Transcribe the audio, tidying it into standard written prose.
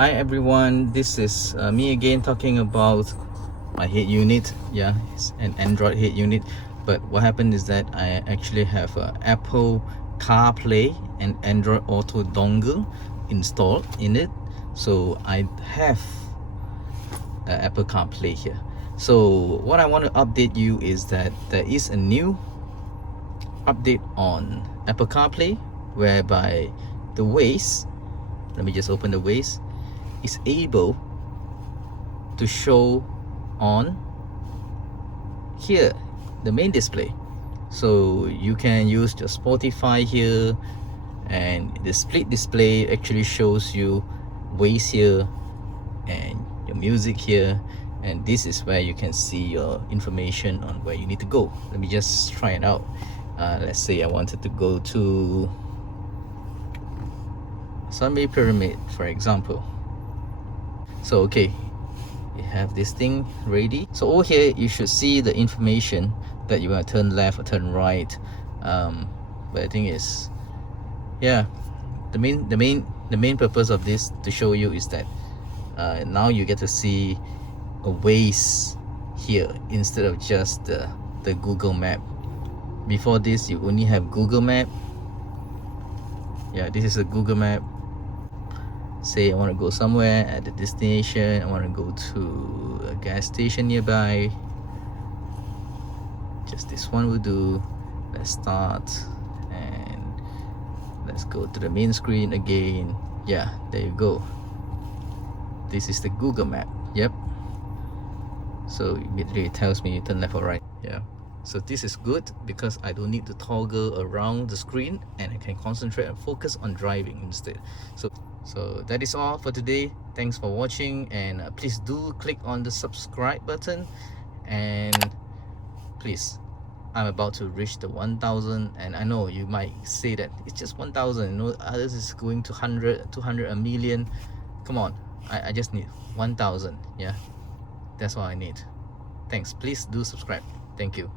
Hi everyone, this is me again talking about my head unit. Yeah, it's an Android head unit, but what happened is that I actually have Apple CarPlay and Android Auto dongle installed in it. So I have Apple CarPlay here. So what I want to update you is that there is a new update on Apple CarPlay whereby the Waze, let me just open the Waze, is able to show on here, the main display. So you can use your Spotify here, and the split display actually shows you Waze here and your music here, and this is where you can see your information on where you need to go. Let me just try it out. Let's say I wanted to go to Sunway Pyramid, for example. So okay, you have this thing ready. So over here you should see the information that you want to turn left or turn right. But the thing is, yeah, the main purpose of this to show you is that now you get to see a Waze here instead of just the Google Map. Before this you only have Google Map. Yeah, this is a Google Map. Say I want to go somewhere at the destination, I want to go to a gas station nearby, just this one will do. Let's start and let's go to the main screen again. Yeah, there you go. This is the Google Map. Yep, so immediately it tells me turn left or right. Yeah, so this is good because I don't need to toggle around the screen and I can concentrate and focus on driving instead. So that is all for today. Thanks for watching, and please do click on the subscribe button, and please, I'm about to reach the 1,000, and I know you might say that it's just 1,000, you know, others is going to 100, 200, a million. Come on, I just need 1,000. Yeah, that's all I need. Thanks. Please do subscribe. Thank you.